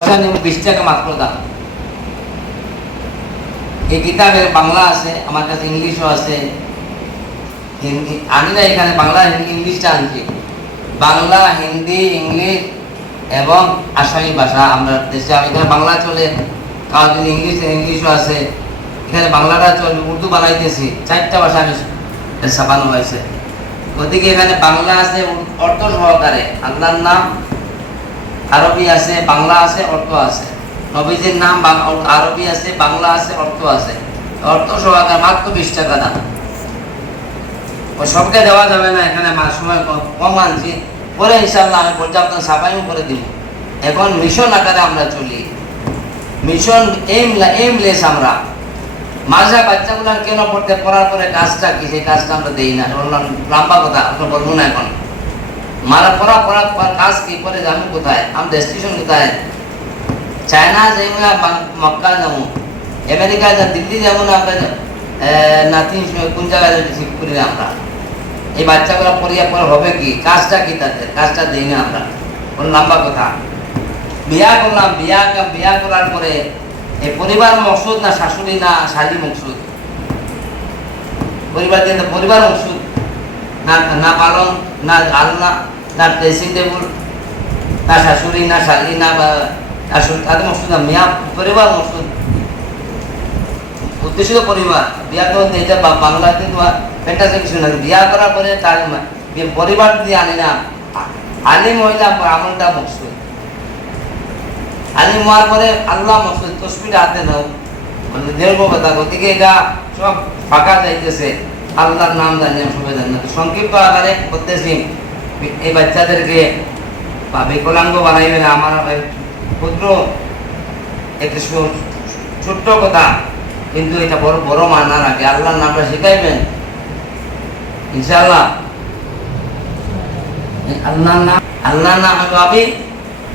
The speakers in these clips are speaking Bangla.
20 টাকা মাত্র দাম। এই কিতাবের বাংলা আছে, আমার কাছে ইংলিশও আছে, হিন্দি আনি না, এখানে বাংলা হিন্দি ইংলিশটা আনছি। বাংলা, হিন্দি, ইংলিশ এবং আসামি ভাষা আমরা দেশে, এখানে বাংলা চলে, কারণ যদি ইংলিশও আছে, এখানে বাংলাটা চলে, উর্দু বানাইতেছি, 4টা ভাষা আমি ছাপানো হয়েছে। ওদিকে এখানে বাংলা আছে অর্থ সহকারে, আল্লাহর নাম আরবি আছে, বাংলা আছে, অর্থ আছে। নবীজির নাম আরবি আছে, বাংলা আছে, অর্থ আছে। অর্থ সহকারে মাত্র 20 টাকা দাম। ও সবকে দেওয়া যাবে না, এখানে সময় কম আনছি, পরে ইনশাআল্লাহ আমি পর্যাপ্ত ছাপাইও করে দিব। এখন মিশন আকারে আমরা চলি, মিশন এইমলেস আমরা। মাঝে বাচ্চাগুলার কেন পড়ার পরে কাজটা কি, সেই কাজটা আমরা দেই না। লম্বা কথা আপনার বলবো না এখন। পড়ার কাজ কি, পরে যাবো কোথায়, আমরা ডেস্টিনেশন কোথায়? চায়না যাই না, মক্কা যাবো, আমেরিকা যা, দিল্লি যাবো না, আমরা নাতি কোন জায়গায় ঠিক করি না আমরা। এই বাচ্চাগুলো পড়িয়া পরে হবে কি, কাজটা কি তাদের, কাজটা দেই না আমরা। কোনো লম্বা কথা। বিয়া করলাম, বিয়া করার পরে এই পরিবার মকসুদ না শাশুড়ি না শালি মকসুদ? পরিবার দিয়ে পরিবার মকসুদ না পালন, না আলনা, না ড্রেসিং টেবিল, না শাশুড়ি, না শালি, না তাদের মকসুদ না, মিয়া পরিবার মকসুদ, উদ্দেশ্য পরিবার। বিয়া করতে এটা বাংলাতে তোমার ফ্যান্টাসি কিছু না। বিয়া করার পরে তার পরিবার দিয়ে আনি না, আলিম মহিলা আমলটা মকসুদ। আলিম হওয়ার পরে আল্লাহ মকসুদ, তসবিটা হাতে নাও, দেখবো কথা। গতিকে এটা সব ফাঁকা যাইতেছে, আল্লাহর নাম জানি সবাই জানি না। সংক্ষিপ্ত আকারে করতেছি, এই বাচ্চাদেরকে বা বিকলাঙ্গ বানাইবে না। আমার ক্ষুদ্র একটি ছোট্ট কথা, কিন্তু এটা বড় বড় মানা রাখে। আল্লাহর নামটা শিখাইবেন ইনশাআল্লাহ। আল্লাহর নাম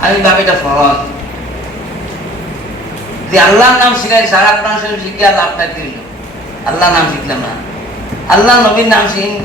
আমি ভাবি এটা ফরজ। আল্লাহর নাম শিখাই, সারা কোরআন শরীফ শিখে আর লাভটা কি হলো? আল্লাহর নাম শিখলাম না, আল্লাহ নবীর নাম শিখিন।